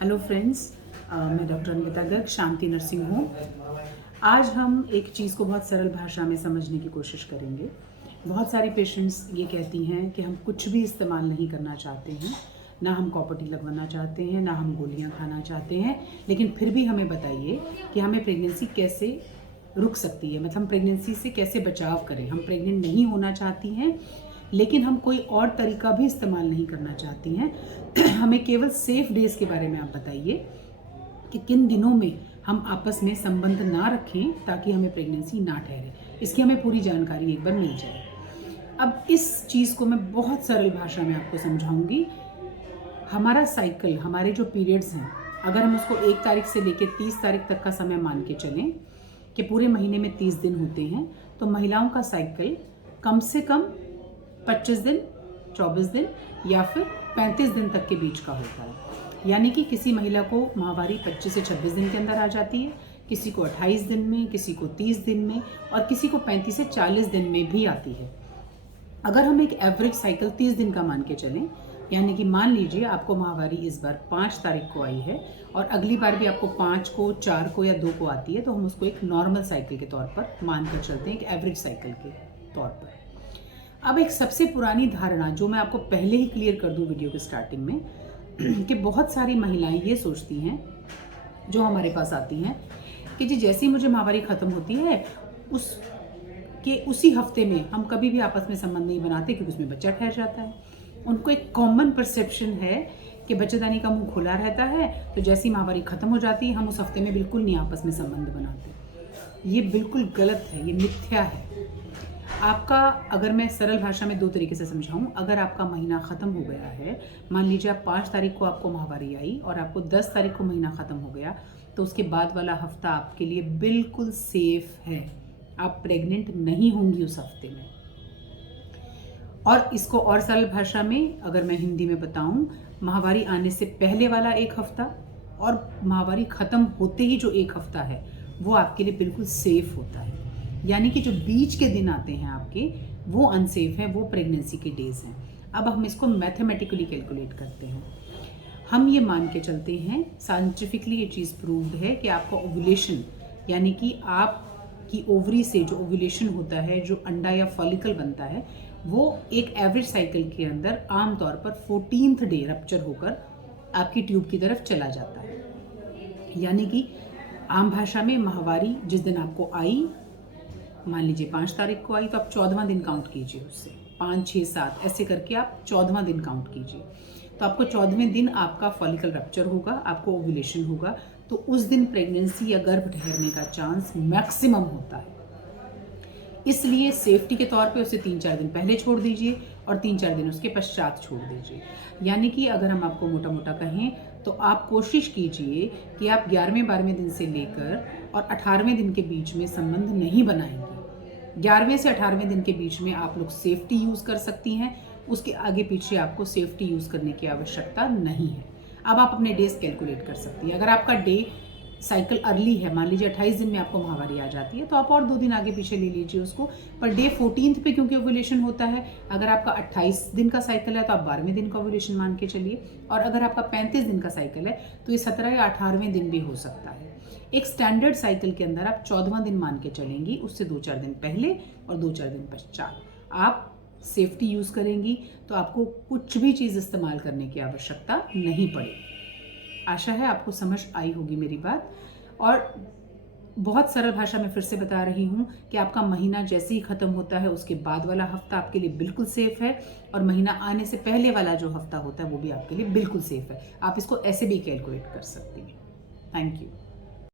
Hello friends, मैं doctor Anvita Garg, शांति nursing home. आज हम एक चीज़ को बहुत सरल भाषा में समझने की कोशिश करेंगे। बहुत सारी पेशेंट्स ये कहती हैं कि हम कुछ भी इस्तेमाल नहीं करना चाहते हैं, ना हम कॉपर्टी लगवाना चाहते हैं, ना हम गोलियां खाना चाहते हैं, लेकिन फिर भी हमें बताइए कि हमें प्रेगनेंसी कैसे रुक सकती है, मतलब हम प्रेगनेंसी से कैसे बचाव करें। हम प्रेग्नेंट नहीं होना चाहती हैं, लेकिन हम कोई और तरीका भी इस्तेमाल नहीं करना चाहती हैं। हमें केवल सेफ डेज के बारे में आप बताइए कि किन दिनों में हम आपस में संबंध ना रखें ताकि हमें प्रेगनेंसी ना ठहरे। इसकी हमें पूरी जानकारी एक बार मिल जाए। अब इस चीज़ को मैं बहुत सरल भाषा में आपको समझाऊंगी। हमारा साइकिल, हमारे जो पीरियड्स हैं, अगर हम उसको 1 तारीख से लेकर 30 तारीख तक का समय मान के चलें कि पूरे महीने में 30 दिन होते हैं, तो महिलाओं का साइकिल कम से कम 25 दिन, 24 दिन या फिर 35 दिन तक के बीच का होता है। यानी कि किसी महिला को माहवारी 25 से 26 दिन के अंदर आ जाती है, किसी को 28 दिन में, किसी को 30 दिन में और किसी को 35 से 40 दिन में भी आती है। अगर हम एक एवरेज साइकिल 30 दिन का मान के चलें, यानी कि मान लीजिए आपको माहवारी इस बार 5 तारीख को आई है और अगली बार भी आपको 5 को, 4 को या 2 को आती है, तो हम उसको एक नॉर्मल साइकिल के तौर पर मान कर चलते हैं, एक एवरेज साइकिल के तौर पर। अब एक सबसे पुरानी धारणा जो मैं आपको पहले ही क्लियर कर दूं वीडियो के स्टार्टिंग में कि बहुत सारी महिलाएं ये सोचती हैं जो हमारे पास आती हैं कि जी जैसे ही मुझे माहवारी ख़त्म होती है उसी हफ्ते में हम कभी भी आपस में संबंध नहीं बनाते क्योंकि उसमें बच्चा ठहर जाता है। उनको एक कॉमन परसेप्शन है कि बच्चेदानी का मुंह खुला रहता है, तो जैसी माहवारी ख़त्म हो जाती है हम उस हफ्ते में बिल्कुल नहीं आपस में संबंध बनाते। ये बिल्कुल गलत है, ये मिथ्या है। आपका, अगर मैं सरल भाषा में 2 तरीके से समझाऊं, अगर आपका महीना ख़त्म हो गया है, मान लीजिए आप 5 तारीख को आपको माहवारी आई और आपको 10 तारीख को महीना ख़त्म हो गया, तो उसके बाद वाला हफ्ता आपके लिए बिल्कुल सेफ है। आप प्रेग्नेंट नहीं होंगी उस हफ्ते में। और इसको और सरल भाषा में अगर मैं हिंदी में बताऊं, माहवारी आने से पहले वाला 1 हफ्ता और माहवारी ख़त्म होते ही जो 1 हफ्ता है वो आपके लिए बिल्कुल सेफ होता है। यानी कि जो बीच के दिन आते हैं आपके, वो अनसेफ हैं, वो प्रेगनेंसी के डेज हैं। अब हम इसको मैथमेटिकली कैलकुलेट करते हैं। हम ये मान के चलते हैं, साइंटिफिकली ये चीज़ प्रूव्ड है कि आपका ओव्यूलेशन, यानी कि आपकी ओवरी से जो ओव्यूलेशन होता है, जो अंडा या फॉलिकल बनता है, वो एक एवरेज साइकिल के अंदर आमतौर पर 14th डे रप्चर होकर आपकी ट्यूब की तरफ चला जाता है। यानी कि आम भाषा में माहवारी जिस दिन आपको आई, मान लीजिए 5 तारीख को आई, तो आप 14वां दिन काउंट कीजिए उससे। 5, 6, 7 ऐसे करके आप 14वां दिन काउंट कीजिए। तो आपको 14वें दिन आपका फॉलिकल रप्चर होगा, आपको ओव्यूलेशन होगा, तो उस दिन प्रेगनेंसी या गर्भ ठहरने का चांस मैक्सिमम होता है। इसलिए सेफ्टी के तौर पे उसे 3-4 दिन पहले छोड़ दीजिए और 3-4 दिन उसके पश्चात छोड़ दीजिए। यानी कि अगर हम आपको मोटा मोटा कहें तो आप कोशिश कीजिए कि आप 11वें-12वें दिन से लेकर और 18वें दिन के बीच में संबंध नहीं बनाएंगे। 11वें से 18वें दिन के बीच में आप लोग सेफ्टी यूज़ कर सकती हैं, उसके आगे पीछे आपको सेफ्टी यूज़ करने की आवश्यकता नहीं है। अब आप अपने डेज कैलकुलेट कर सकती हैं। अगर आपका डे साइकिल अर्ली है, मान लीजिए 28 दिन में आपको माहवारी आ जाती है, तो आप और 2 दिन आगे पीछे ले लीजिए उसको। पर डे 14th पे क्योंकि ओव्यूलेशन होता है, अगर आपका 28 दिन का साइकिल है तो आप 12वें दिन का ओव्यूलेशन मान के चलिए, और अगर आपका 35 दिन का साइकिल है तो ये 17 या 18वें दिन भी हो सकता है। एक स्टैंडर्ड साइकिल के अंदर आप 14वां दिन मान के चलेंगी, उससे 2-4 दिन पहले और 2-4 दिन पश्चात आप सेफ्टी यूज़ करेंगी, तो आपको कुछ भी चीज़ इस्तेमाल करने की आवश्यकता नहीं पड़ेगी। आशा है आपको समझ आई होगी मेरी बात। और बहुत सरल भाषा में फिर से बता रही हूँ कि आपका महीना जैसे ही ख़त्म होता है उसके बाद वाला हफ्ता आपके लिए बिल्कुल सेफ है, और महीना आने से पहले वाला जो हफ्ता होता है वो भी आपके लिए बिल्कुल सेफ है। आप इसको ऐसे भी कैलकुलेट कर सकती हैं। Thank you.